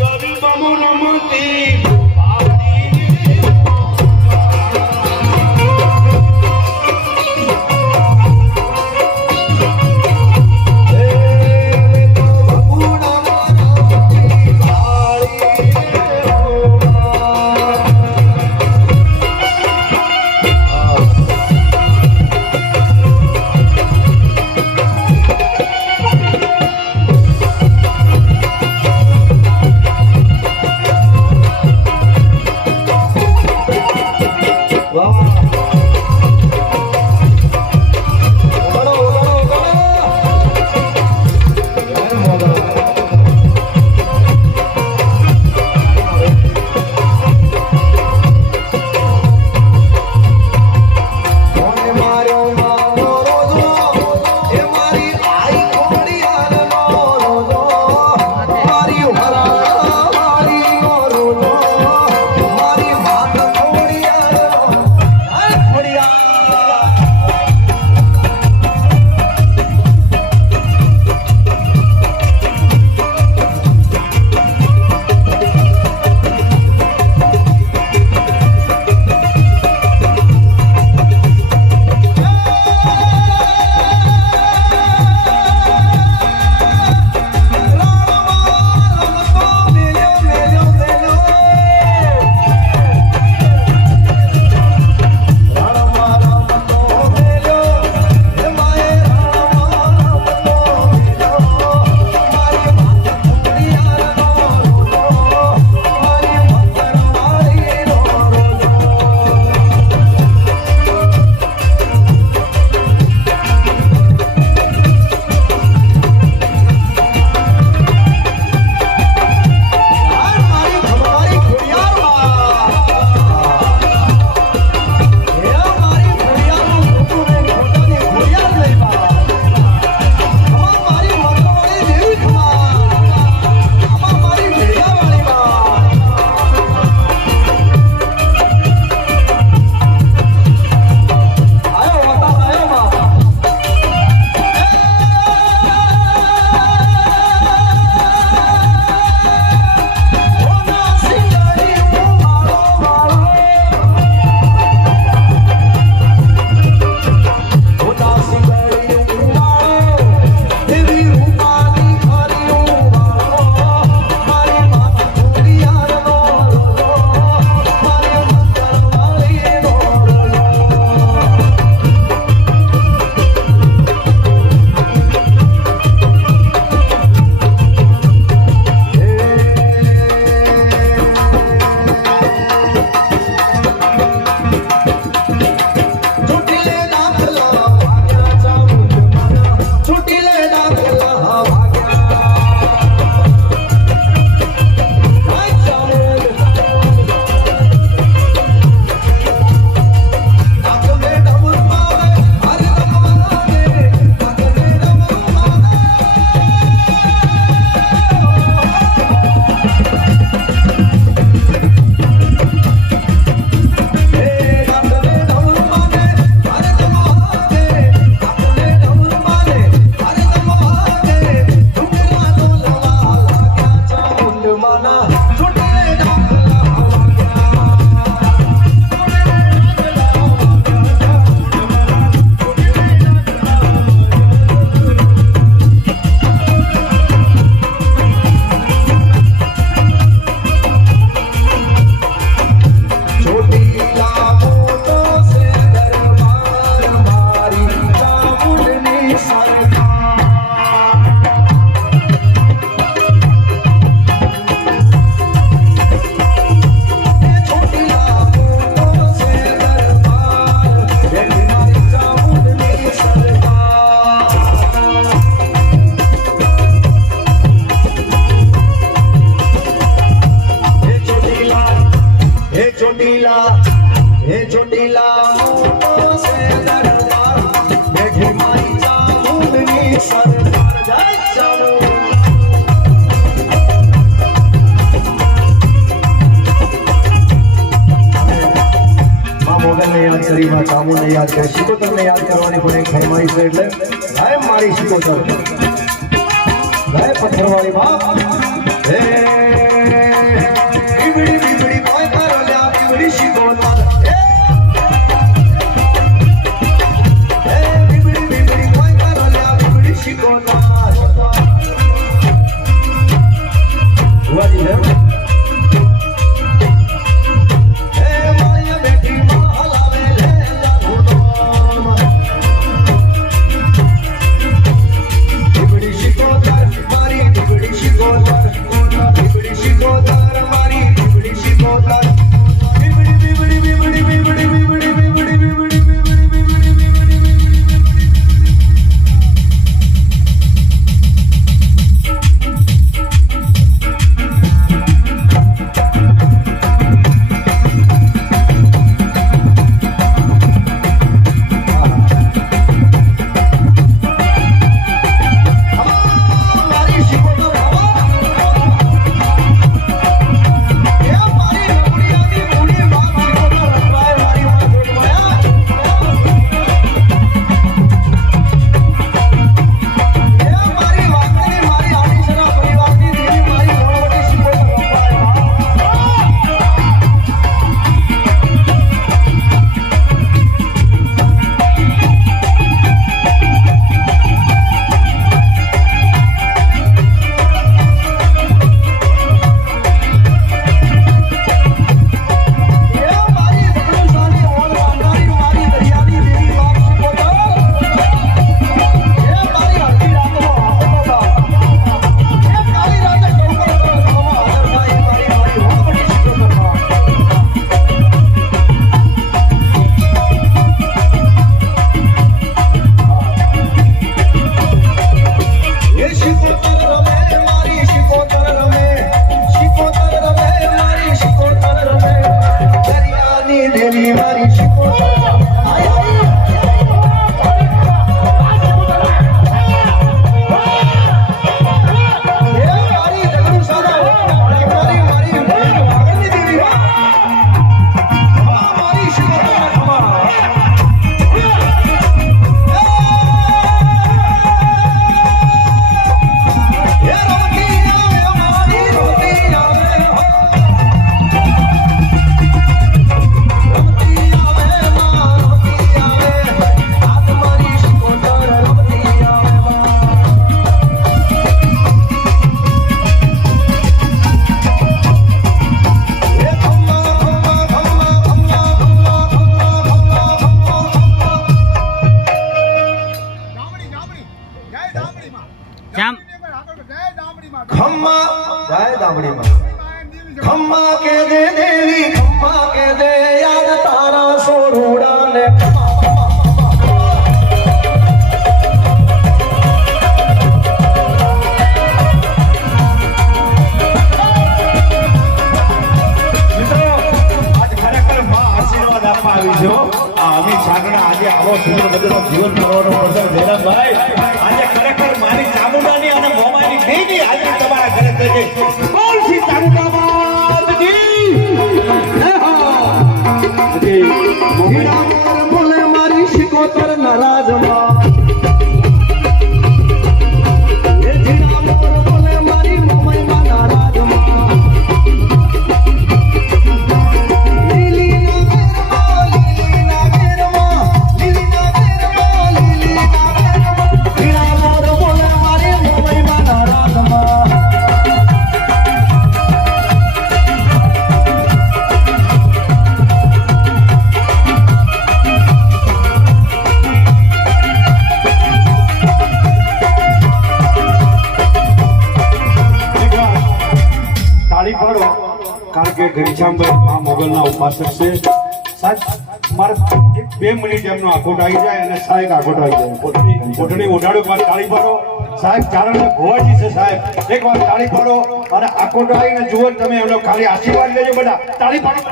ગરબામાં રમતી ચોટીલા મોટો છે દરબાર બેઠી મારી ચામુંડની સરદાર જય ચામુંડ મોગલને યાદ કરી માં ચામુંડને યાદ કરી શિકોતરને યાદ કરવાની પણ એક ફરમાઈશ છે એટલે ગાય મારી શિકોતર ગાય પથ્થરવાળી બાપ હે બીબડી બીબડી કોઈ કરો લ્યા બીબડી શિકોતર હે બીબડી બીબડી કોઈ કરો લ્યા બીબડી શિકોતર ભુવાજી હે खम्मा के दे देवी खम्मा के दे याद तारा सोरूड़ा ने जीवन भाई आज खरेखर मारी चामुंडानी અને મોમાની બેની હાજરી તમારા ઘરે થઈ ગઈ બોલ શ્રી ચામુંડાબાદ જી હે હા જી મોમાની બોલે મારી શિકોતર નારાજમાં એ જીણા મોર બોલે મારી મોમાઈમાં નારાજમાં ઘનશ્યામભાઈ આ મોગલના ઉપાસક છે સાહેબ મારે 2 મિનિટ એમનો આખોટ આવી જાય અને સાહેબ આખોટ આવી જાય કોટડી ઓઢાડો પર તાળી પાડો સાહેબ કારણ ભોવાજી છે સાહેબ એક વાર તાળી પાડો અને આખોટ આવીને જુઓ તમે એમનો ખાલી આશીર્વાદ લેજો બધા તાળી પાડો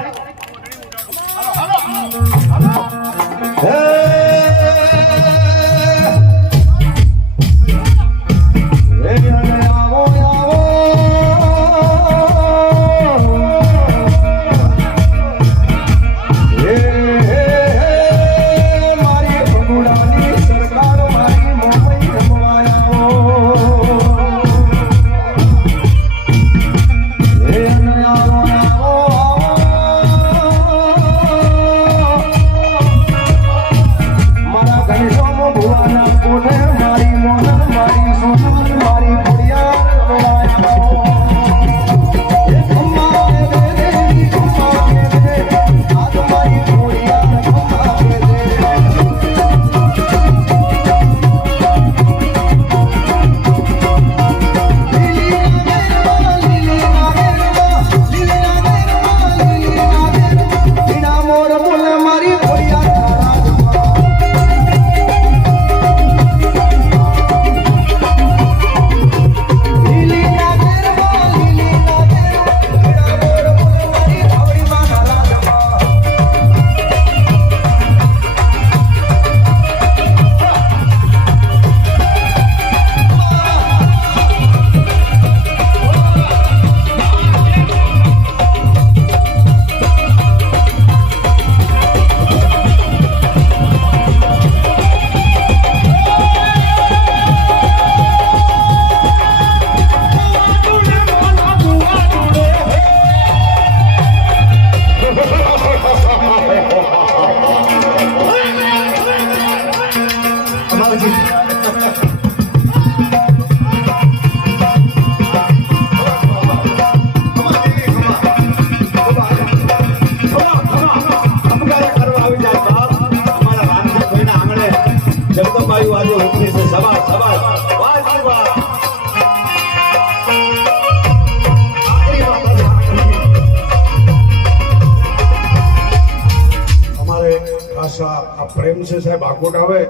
પ્રેમ છે સાહેબ આકોટ આવે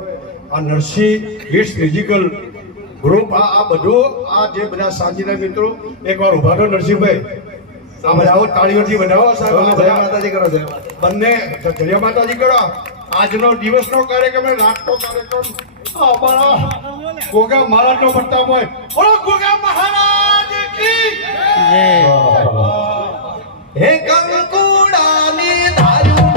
આ નરસિંહ હિટ્સ મ્યુઝિકલ ગ્રુપ આ બધું આ જે બધા સાંજીના મિત્રો એકવાર ઉભા રહો નરસિંહભાઈ સામે આવો તાળીઓથી બનાવો સાહેબ જય માતાજી કરો બંને જય માતાજી કરો આજનો દિવસનો કાર્યક્રમ રાતનો કાર્યક્રમ અમારા ગોગા મહારાજનો પડતા હોય બોલો ગોગા મહારાજ કી જય હે કંકુડાની ધાર્યું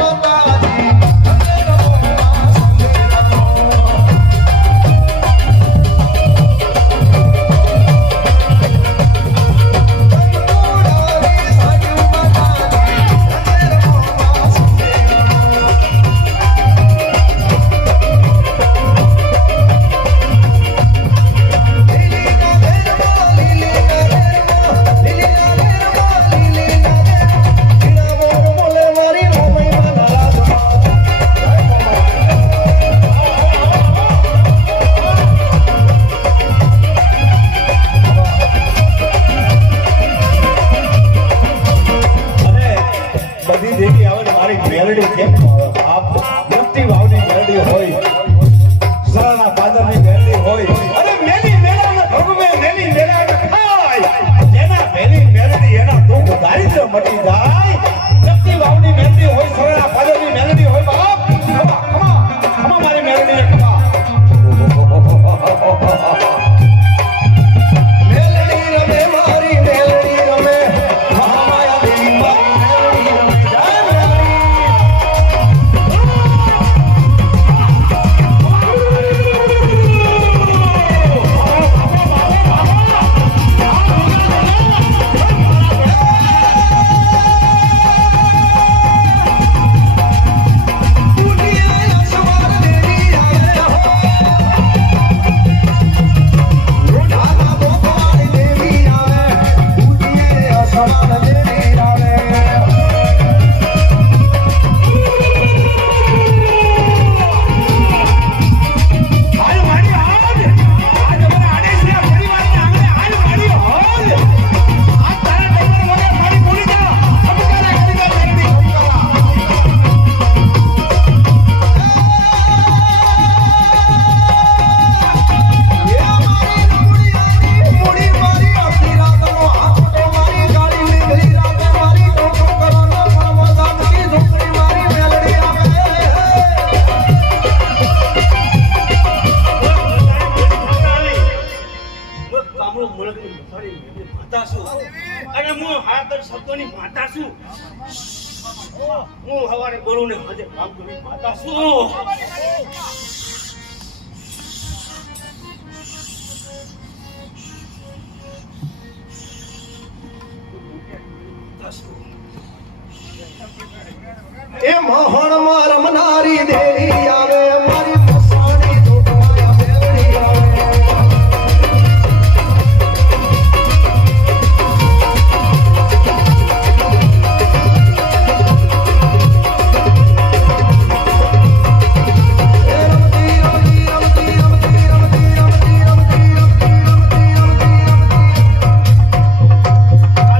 હું હવારે બોલું ને આજે કામ કરી માતા શું એ મોહણમાં રમનારી દેવી આવે મારી મસાણી ધોકમાં બેવડી આવે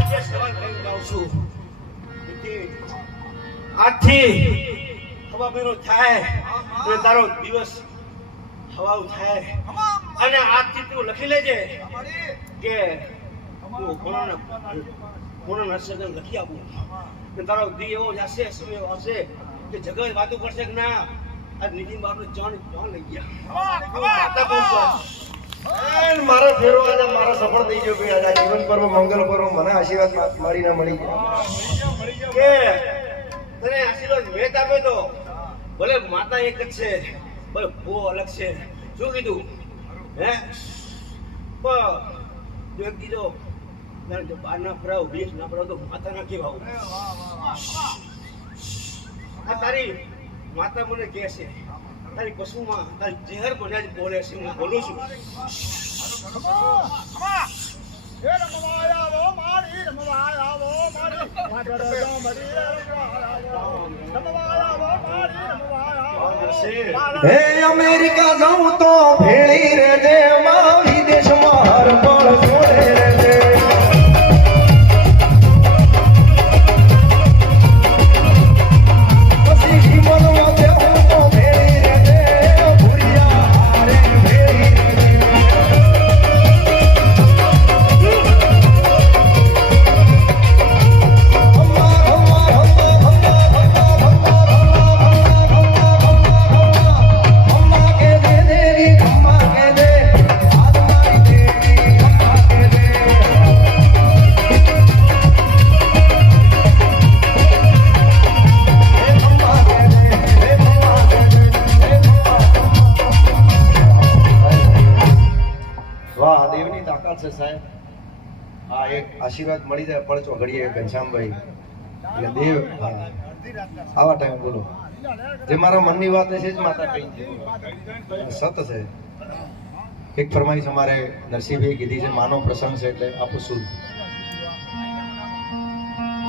આજે સવાલ કરી જાઉં છું આજથી હવા બેરો થાય અને તારો દિવસ હવાઉ થાય અને આજથી તું લખી લેજે કે તું કોનો નર્સન લખી આપું અને તારો દી એવો જશે સમય એવો હશે કે જગત વાતો કરશે કે ના આ નીતિન બાપને જાણ લઈ ગયા માતા કહું છું મારા ફેરો આજે મારા સફળ થઈ ગયો ભાઈ આજે જીવન પર્વ મંગલ પર્વ મને આશીર્વાદ મળી ના મળી ગયા કે તને આશીર્વાદ મેં આપ્યો તો ભલે માતા એક જ છે ભલે બહુ અલગ છે શું કીધું હે જો એક કીધો જો બહાર ના ફરાવ બીજ ના ફરાવ તો માતા ના કહેવાવું આ તારી માતા મને કહે છે તારી પશુમાં તારી ચહેર મને જ બોલે છે હું બોલું છું હે અમેરિકા જાઉં તો ભેળી રહેજે માં વિદેશમાં હર પળ જોડે રહેજે પછી જીવનમાં બેહું તો ભેળી રહેજે ભૂરિયા હારે ભેળી વાહ દેવની તાકાત છે સાહેબ આ એક આશીર્વાદ મળી જાય પડચો ઘડીએ ઘનશ્યામભાઈ એટલે દેવ આવા ટાઈમ બોલો જે મારા મનની વાત છે જ માતા કહી સત છે એક ફરમાઈશ અમારે નરસિંહભાઈ કીધી છે માનો પ્રસંગ છે એટલે આપું શું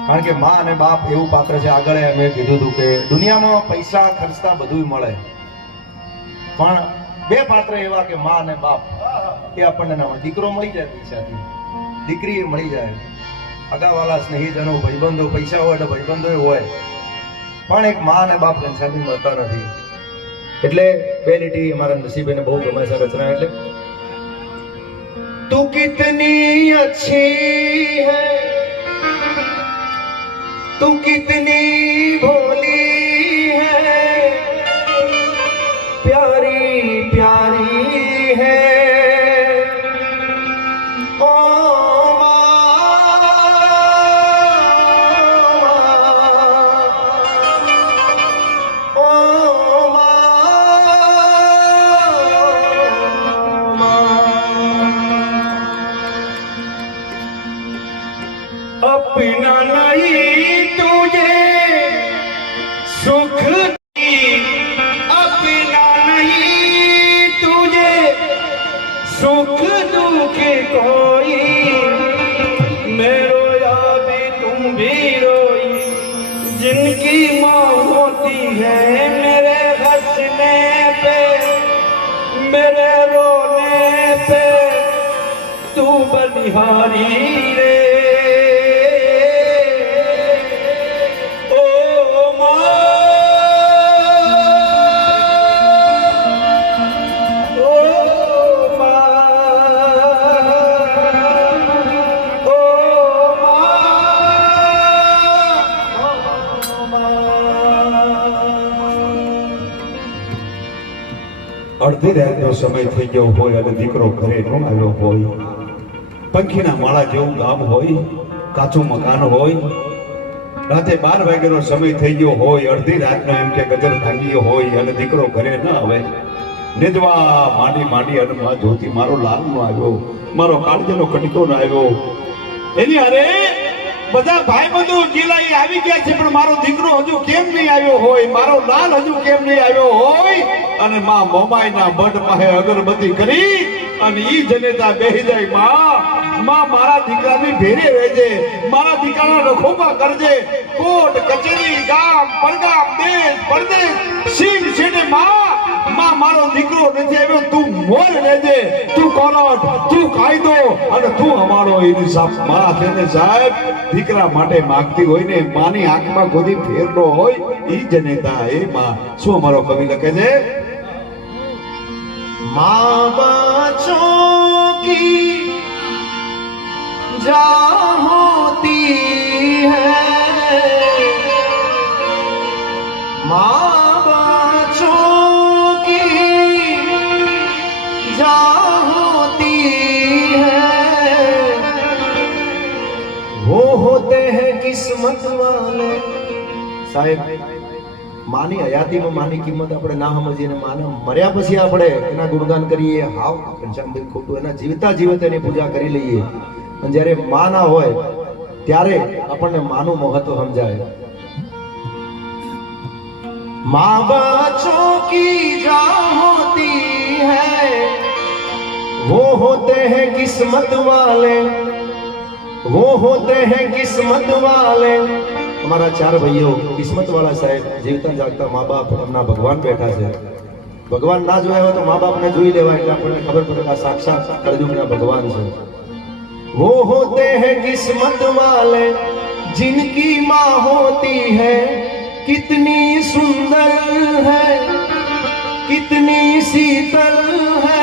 કારણ કે માં અને બાપ એવું પાત્ર છે આગળ અમે કીધું હતું કે દુનિયામાં પૈસા ખર્ચતા બધું મળે પણ બે પાત્ર એવા કે માં અને બાપ એ આપણને ના મળે દીકરો મળી જાય પૈસાથી દીકરી એ મળી જાય અગાવાલા સ્નેહીજનો ભાઈબંધો પૈસા હોય એટલે ભાઈબંધો હોય પણ એક માં અને બાપ ઘનશ્યામભાઈ મળતા નથી એટલે બે લીટી અમારા નસીબને બહુ ગમે છે રચના એટલે તું કિતની અચ્છી હૈ તું કિતની ભોલી હૈ प्यारी प्यारी है ओ अपना नहीं तुझे सुख सुख दुख कोई मैं रोया भी तुम भी रोई जिनकी माँ होती है मेरे हंसने पे मेरे रोने पे तू बलिहारी रे અડધી રાતનો સમય થઈ ગયો હોય અને દીકરો ઘરે ન આવ્યો હોય પંખીના માળા જેવું ગામ હોય કાચું મકાન હોય રાતે 12 વાગ્યાનો સમય થઈ ગયો હોય, અડધી રાતનો એમ કે ગજર ભાંગ્યો હોય અને દીકરો ઘરે ન આવે, નેદવા માંડી અને માં જોતી મારો લાલ નો આવ્યો, મારો કાળજનો કટકો ન આવ્યો. એની અરે બધા ભાઈ બધું ગીલા આવી ગયા છે, પણ મારો દીકરો હજુ કેમ નહીં આવ્યો હોય, મારો લાલ હજુ કેમ નહીં આવ્યો હોય. અને માં મોમાઈના બટ પાસે અગરબત્તી કરી અને ઈ જનેતા બેહી જાય, માં મારા દીકરાની ભેરે રહેજે, મારા દીકરાના રખોપા કરજે, કોર્ટ કચેરી ગામ પરગામ દેશ પરદેશ સિંહ છેડે માં મારો દીકરો નથી આવ્યો, તું મોર રહેજે, તું કોર્ટ, તું કાયદો અને તું અમારો ઇન્સાફ. માં છે ને સાહેબ, દીકરા માટે માંગતી હોય ને માની આંખમાં ગોદી ફેરનો હોય ઈ જનેતા એ માં. શું અમારો કવિ લખે છે? माँ बच्चों की जा होती है, माँ बच्चों की जा होती है, वो होते हैं किस्मत वाले. साहेब, માની હયાતીમાં માની કિંમત આપણે ના સમજીએ ને માને મર્યા પછી આપણે એના ગુણગાન કરીએ, હાવ ઘનશ્યામભાઈ ખોટું, એના જીવતા જીવત એની પૂજા કરી લઈએ. અને જ્યારે માં ના હોય ત્યારે આપણને માનું મહત્વ સમજાય. माँ बच्चों की जा होती है, वो होते हैं किस्मत वाले, वो होते हैं किस्मत वाले. हमारा 4 भाइयों किस्मत वाला साहेब, जीवता जागता माँ बाप अपना भगवान बैठा है. भगवान ना જોયા હોય તો મા બાપ ને જોઈ લેવા, એટલે આપણને ખબર પડે કે સાક્ષાત કળયુગના ભગવાન છે. वो होते हैं किस्मत वाले जिनकी माँ होती है, कितनी सुंदर है, कितनी शीतल है,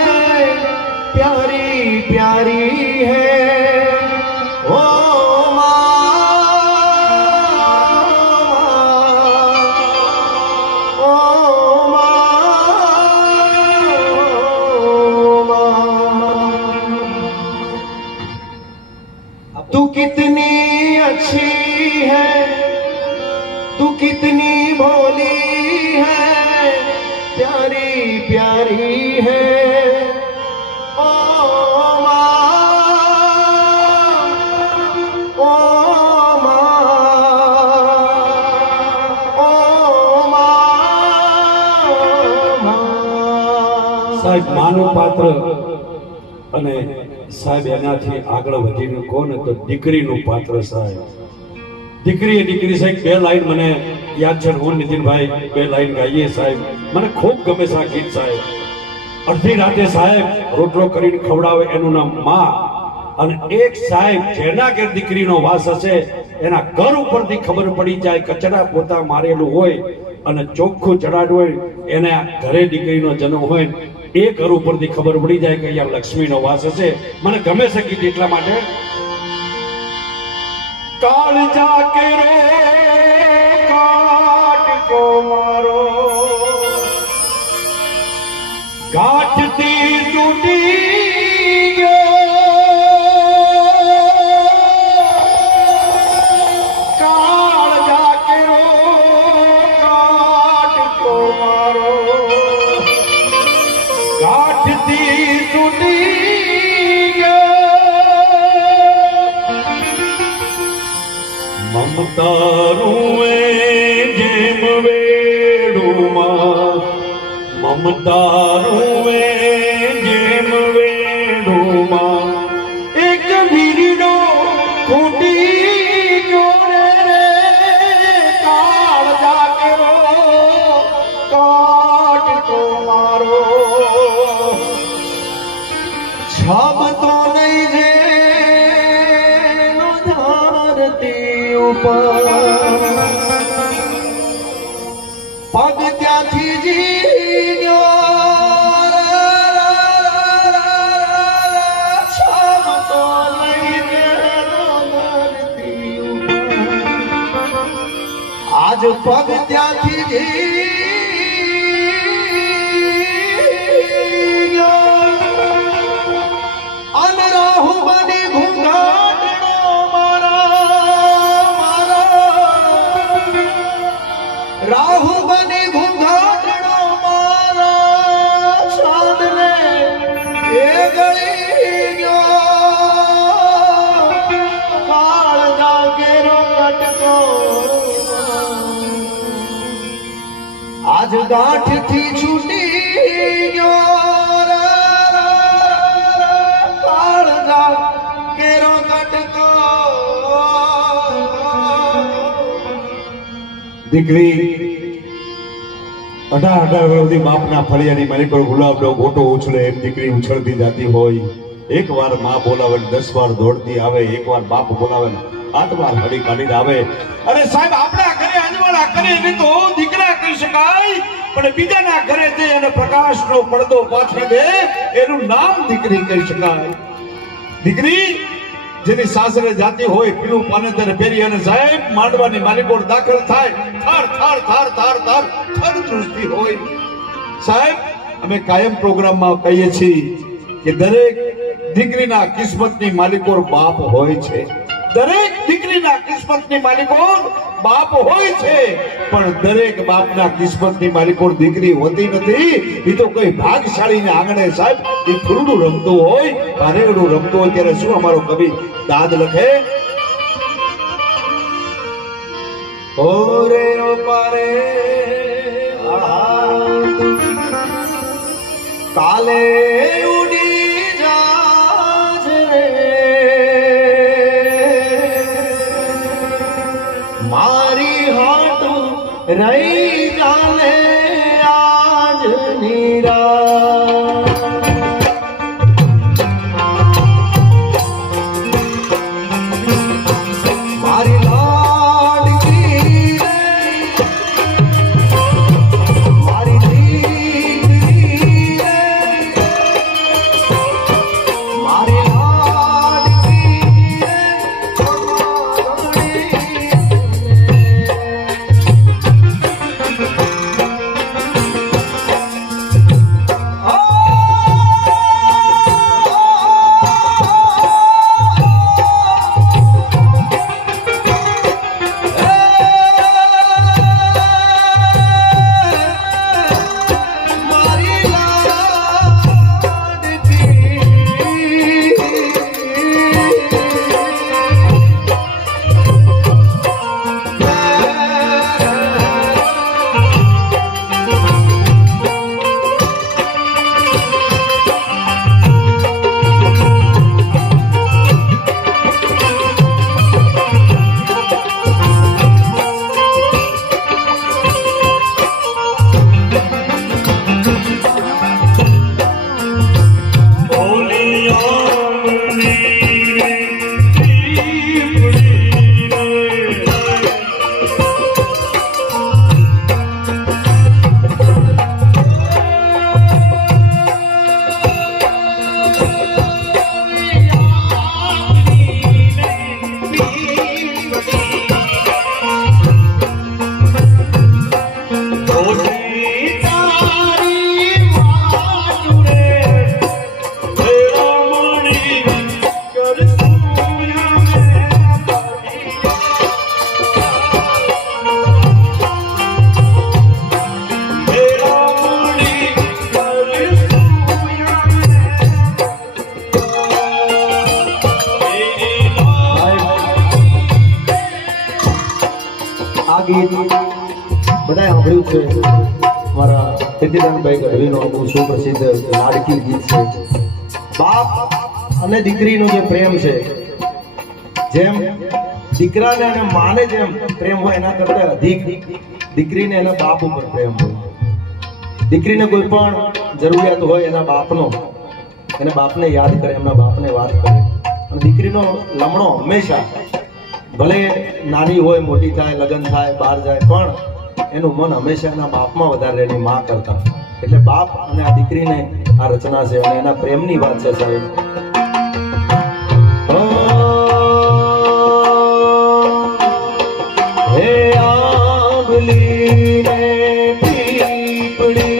प्यारी प्यारी है ओ तू कितनी अच्छी है, तू कितनी भोली है, प्यारी प्यारी है ओ माँ, ओ माँ, ओ माँ. સાહેબ, માનું પાત્ર અને સાહેબ એનાથી આગળ વધીને કોને તો દીકરીનું પાત્ર. સાહેબ, દીકરી સાહેબ 2 લાઈન મને યાદ છે, હું નીતિનભાઈ 2 લાઈન ગાઈએ સાહેબ, મને ખૂબ ગમે છે આ ગીત સાહેબ. અડધી રાતે સાહેબ રોટલો કરીને ખવડાવે એનું નામ માં, અને એક સાહેબ જેના ઘેર દીકરીનો વાસ હશે એના ઘર ઉપરથી ખબર પડી જાય, કચરા પોતા મારેલું હોય અને ચોખ્ખું ચડાડ હોય, એના ઘરે દીકરીનો જન્મ હોય, એ ઘર ઉપરથી ખબર પડી જાય કે અહીંયા લક્ષ્મીનો વાસ હશે. મને ગમે છે ગીત એટલા માટે. કાળજા કે રે કાટકો મારો, ગાંઠથી તૂટી ગયો, કાળજા કે રો કાટકો મારો, ગાંઠથી તૂટી ગયો. મમતારું જેમ વેડુમાં, મમતારું જેમ વેડુમાં, એક વીરનો ખૂટી જોડે રે, કાળજા કેરો કાટકો મારો. છબ તો નહીં જે ધરતી ઉપર, પગ ત્યાંથી જીવ્યો, છબ તો નહીં જે ધરતી ઉપર, આજ પગ ત્યાંથી જીવ્યો, અનરાહુ બની ઘૂંઘાટનો મારા રાહુ બની ઘૂંઘાટણો મારા ચાંદને એ ગળી ગયો કાળ જાગેરો કટકો આજ ગાંઠથી છૂટી ગયો કાળ જાગેરો કટકો દીકરી 18 વર્ષથી બાપના ફળિયાની મારી પર ગુલાબનો ગોટો ઉછળે એમ દીકરી ઉછળતી જતી હોય. એકવાર માં બોલાવે 10 વાર દોડતી આવે, એકવાર બાપ બોલાવે 8 વાર હળી કાઢીને આવે. અરે સાહેબ, આપણા ઘરે અજવાળા કરે એને તો દીકરા કહી શકાય, પણ બીજાના ઘરે જઈ અને પ્રકાશનો પડદો પાથરી દે એનું નામ દીકરી કહી શકાય. દીકરી જેની સાસરે જાતી હોય પીળું પાનેતર પહેરી અને સાહેબ માંડવાની માલિકોર દાખલ થાય થાર થાર થાર થાર થાર થર દૃષ્ટિ હોય. સાહેબ, અમે કાયમ પ્રોગ્રામમાં કહીએ છીએ કે દરેક દીકરીના કિસ્મતની માલિકોર બાપ હોય છે. દરેક દીકરીના કિસ્મતની માલિકોર બાપ હોય છે, પણ દરેક બાપના કિસ્મતની માલિકોર દીકરી હોતી નથી. એ તો કોઈ ભાગશાળીને આંગણે સાહેબ એ ફૂલડું રમતું હોય, પારેડું રમતું હોય ત્યારે શું અમારો કવિ દાદ લખે, ઓરે ઓ પારે કાલે ઉડી જાજ રે મારી હાટું રહી જાને આજ નીરા મારી લાડકી રે મારી દીકરી રે મારી લાડકી રે ગીત બધાએ સાંભળ્યું છે. મારા સિદ્ધિદાનભાઈ ગઢવીનો બહુ સુપ્રસિદ્ધ લાડકી ગીત છે. બાપ અને દીકરીનો જે પ્રેમ છે, જેમ દીકરાને અને માને જેમ પ્રેમ હોય એના કરતા અધિક દીકરીને એના બાપ ઉપર પ્રેમ હોય. દીકરીને કોઈ પણ જરૂરિયાત હોય એના બાપનો, એને બાપને યાદ કરે, એમના બાપને વાત કરે. અને દીકરીનો લમણો હંમેશા ભલે નાની હોય, મોટી થાય, લગ્ન થાય, બહાર જાય, પણ એનું મન હંમેશા એના બાપમાં વધારે રહે એની માં કરતા. એટલે બાપ અને આ દીકરીને આ રચના છે અને એના પ્રેમની વાત છે સાહેબ. હે આંબલી ને પીપળી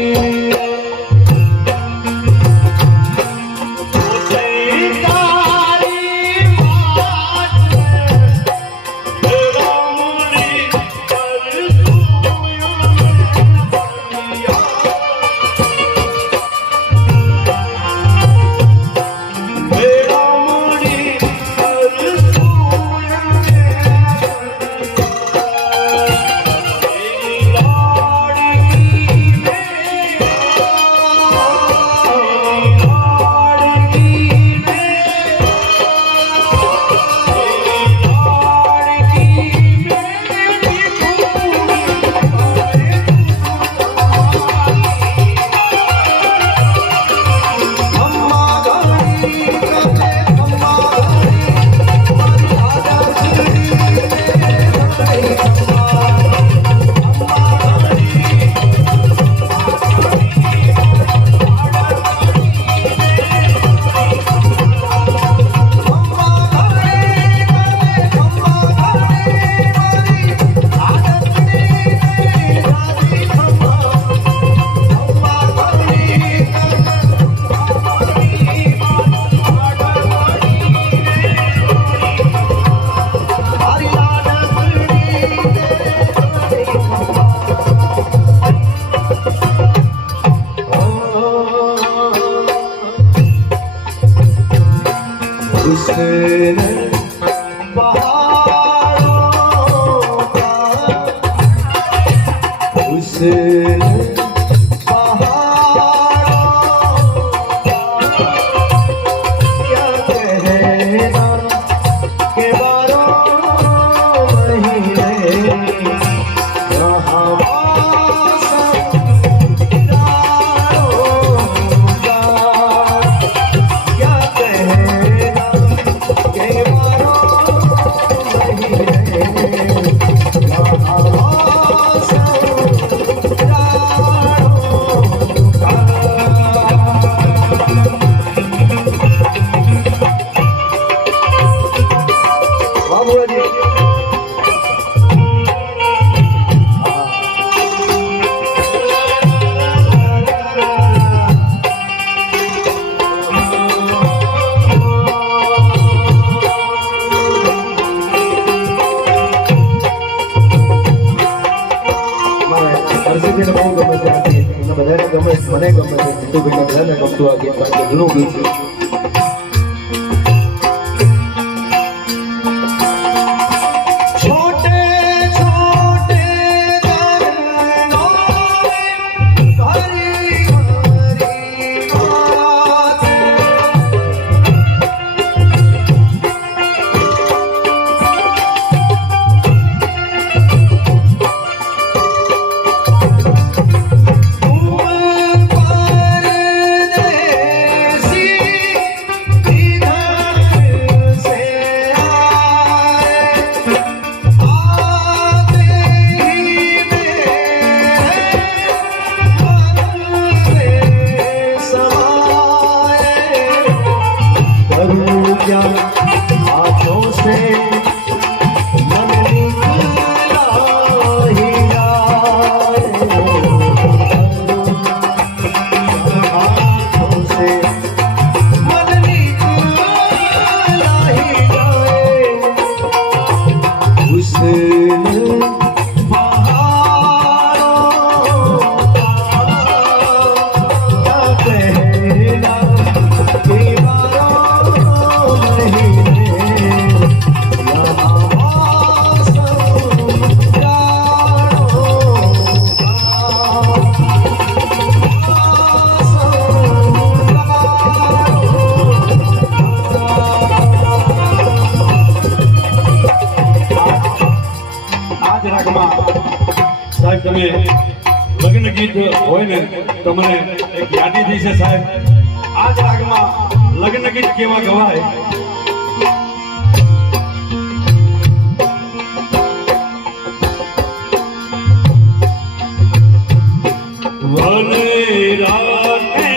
હર્ષિતભાઈને બહુ ગમે છે આ ગીત. એમને બધાને ગમે છે, મને ગમે છે, જીતુભાઈને બધાને ગમતું આ ગીત, કારણ કે જૂનું ગીત છે. સાહેબ તમે લગ્ન ગીત હોય ને તો મને એક યાદી થઈ છે સાહેબ. આ જ રાગમાં લગ્ન ગીત કેવા ગવાય? વને રાતે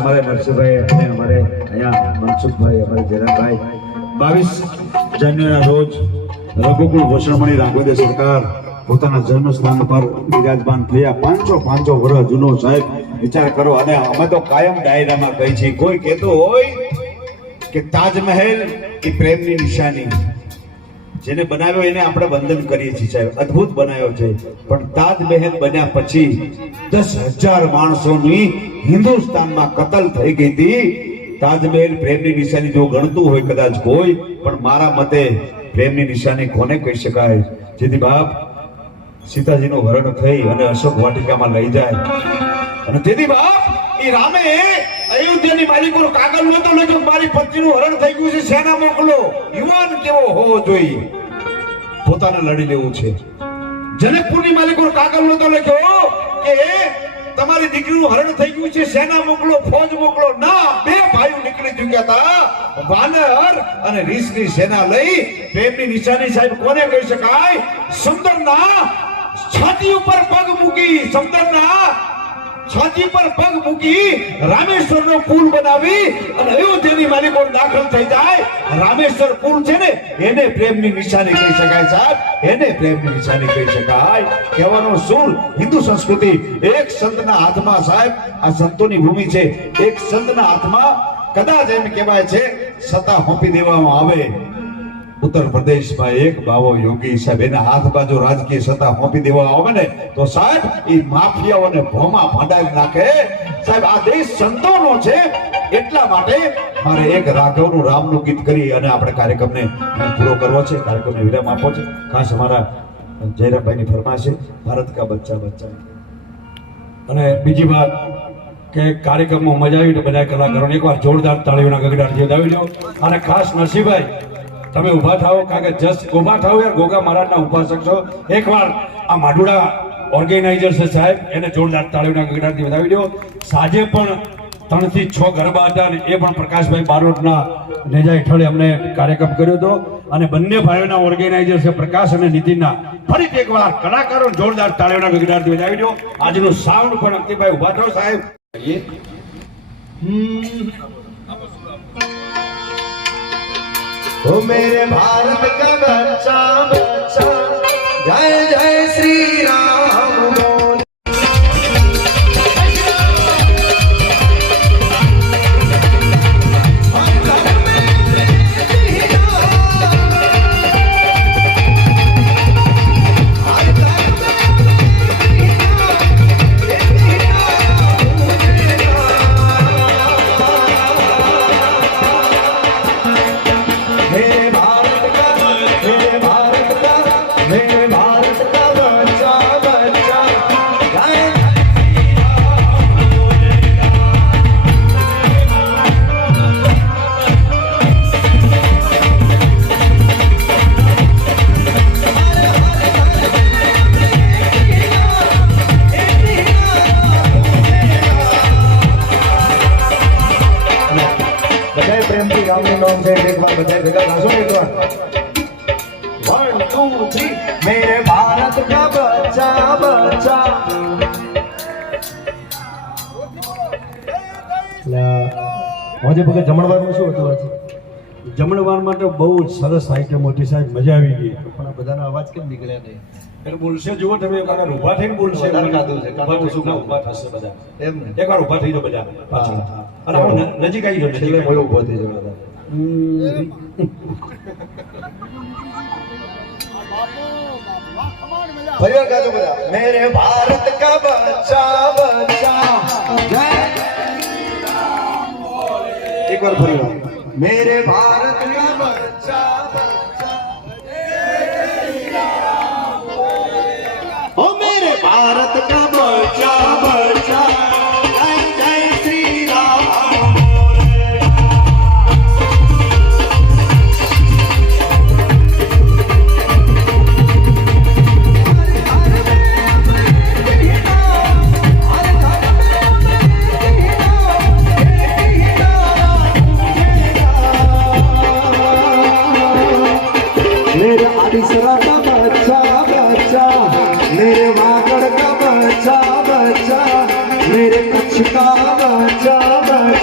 અમારે નરસિંહભાઈ અને અમારે અહીંયા મનસુખભાઈ અમારે જયરામભાઈ 22 જાન્યુઆરીના રોજ રઘુકુળ ભૂષણમણી રાઘવેન્દ્ર સરકાર પોતાના જન્મસ્થાન પર વિરાજમાન થયા 500 વર્ષ જૂનો સાહેબ વિચાર કરો. અને અમે તો કાયમ ડાયરામાં કહી છીએ, કોઈ કહેતું હોય કે તાજમહેલ એ પ્રેમની નિશાની, જેને બનાવ્યો એને આપણે વંદન કરીએ છીએ સાહેબ, અદ્ભુત બનાવ્યો છે. પણ તાજમહેલ બન્યા પછી 10,000 માણસોની હિન્દુસ્તાનમાં કતલ થઈ ગઈ હતી. તાજમહેલ પ્રેમની નિશાની જો ગણતું હોય કદાચ કોઈ, પણ મારા મતે પ્રેમની નિશાની કોને કહી શકાય? જેથી બાપ સીતાજીનું હરણ થઈ અને અશોક વાટિકામાં લઈ જાય, અને તેથી બાપ એ રામે અયોધ્યાની માલિકોનો કાગળ નહોતો લખ્યો, મારી પત્નીનું હરણ થઈ ગયું છે, સેના મોકલો. યુવાન કેવો હોવો જોઈએ, પોતાને લડી લેવું છે. જનકપુરની માલિકોનો કાગળ નહોતો લખ્યો કે તમારી દીકરીનું હરણ થઈ ગયું છે, સેના મોકલો, ફોજ મોકલો. ના, બે ભાઈઓ નીકળી ચૂક્યા હતા, વાનર અને રીસની સેના લઈ. પ્રેમની નિશાની સાહેબ કોને કહી શકાય? સુંદરના છાતી ઉપર પગ મૂકી, સુંદરના છાતી પર પગ મૂકી રામેશ્વરનો પુલ બનાવી અને અયોધ્યાની માલિકો દાખલ થઈ જાય. રામેશ્વર પુલ છે ને, એને પ્રેમની નિશાની કહી શકાય સાહેબ, એને પ્રેમની નિશાની કહી શકાય. કહેવાનો સુર હિન્દુ સંસ્કૃતિ એક સંતના હાથમાં સાહેબ, આ સંતોની ભૂમિ છે, એક સંતના હાથમાં કદાચ એમ કહેવાય છે સત્તા સોંપી દેવામાં આવે. ઉત્તર પ્રદેશમાં એક બાવો યોગી સાહેબ, એના હાથમાં જો રાજકીય સત્તા સોંપી દેવા આવે ને તો સાહેબ એ માફિયાઓને ભોમાં ભંડાવી નાખે. સાહેબ આ દેશ સંતોનો છે, એટલા માટે મારે એક રાઘવનું રામનું ગીત કરી અને આપણે કાર્યક્રમને પૂરો કરવો છે, કાર્યક્રમને વિરામ આપવો છે. ખાસ અમારા જયરામભાઈની ફરમાશ છે, ભારત કા બચ્ચા બચ્ચા. અને બીજી વાત કે કાર્યક્રમમાં મજા આવી તો બધા કલાકારોને એકવાર જોરદાર તાળીઓના ગગડાટ વધાવી લો. અને ખાસ નરસિંહભાઈ તમે ઊભા થાઓ, કારણ કે જસ્ટ ઊભા થાઓ યાર, ગોગા મહારાજના ઉપાસક છો. એકવાર આ માડુડા ઓર્ગેનાઇઝર છે સાહેબ, એને જોરદાર તાળીઓના ગગડાટથી વધાવી દો. સાંજે પણ 3 થી 6 ગરબા હતા અને એ પણ પ્રકાશભાઈ બારોટના નેજા હેઠળ અમને કાર્યક્રમ કર્યો હતો. અને બંને ભાઈઓના ઓર્ગેનાઇઝર છે પ્રકાશ અને નીતિનના. ફરીથી એકવાર કલાકારો જોરદાર તાળીઓના ગગડાટથી વધાવી દો. આજનું સાઉન્ડ પણ અંકિતભાઈ ઊભા થાઓ સાહેબ. ओ मेरे भारत का बच्चा बच्चा जय जय श्री राम बोल. प्रेमથી રામનું નામ છે એકવાર બધા ભેગા ગાશો ને એકવાર. 1 2 3 मेरे भारत का बच्चा बच्चा. આજે ભગત જમણવારનું શું હતું આજે? જમણવાર માટે બહુ જ સરસ આઈટમ હતી સાહેબ, મજા આવી ગઈ. પણ આ બધાનો અવાજ કેમ નીકળ્યા નહીં? એટલે બોલશે જુઓ તમે, એકવાર ઊભા થઈને બોલશે. વધારે કાઢું છે, ઊભા થશો ના, ઊભા થશે બધા. એમ ને? એકવાર ઊભા થઈ જાઓ બધા પાછળ. અને આવો નજીક આવી જાઓ, નજીક છેલ્લે આવી કોઈ જાઓ. ઊભો થઈ જવા. ફરી વાર ગાજો બધા. મેરે ભારત કા બચ્ચા બચ્ચા જય એક વાર ફરી વાર. मेरे भारत का बच्चा बच्चा ओ मेरे भारत का बच्चा बच्चा जय जय श्री राम मेरे आदिसरा का बच्चा बच्चा, मेरे वागड़ का बच्चा बच्चा, मेरे कच्छ का बच्चा बच्चा.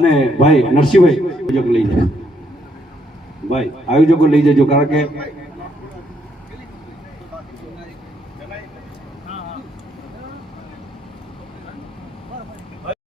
અને ભાઈ નરસિંહભાઈ આયોજક લઈ જાય ભાઈ આયોજકો લઈ જજો કારણ કે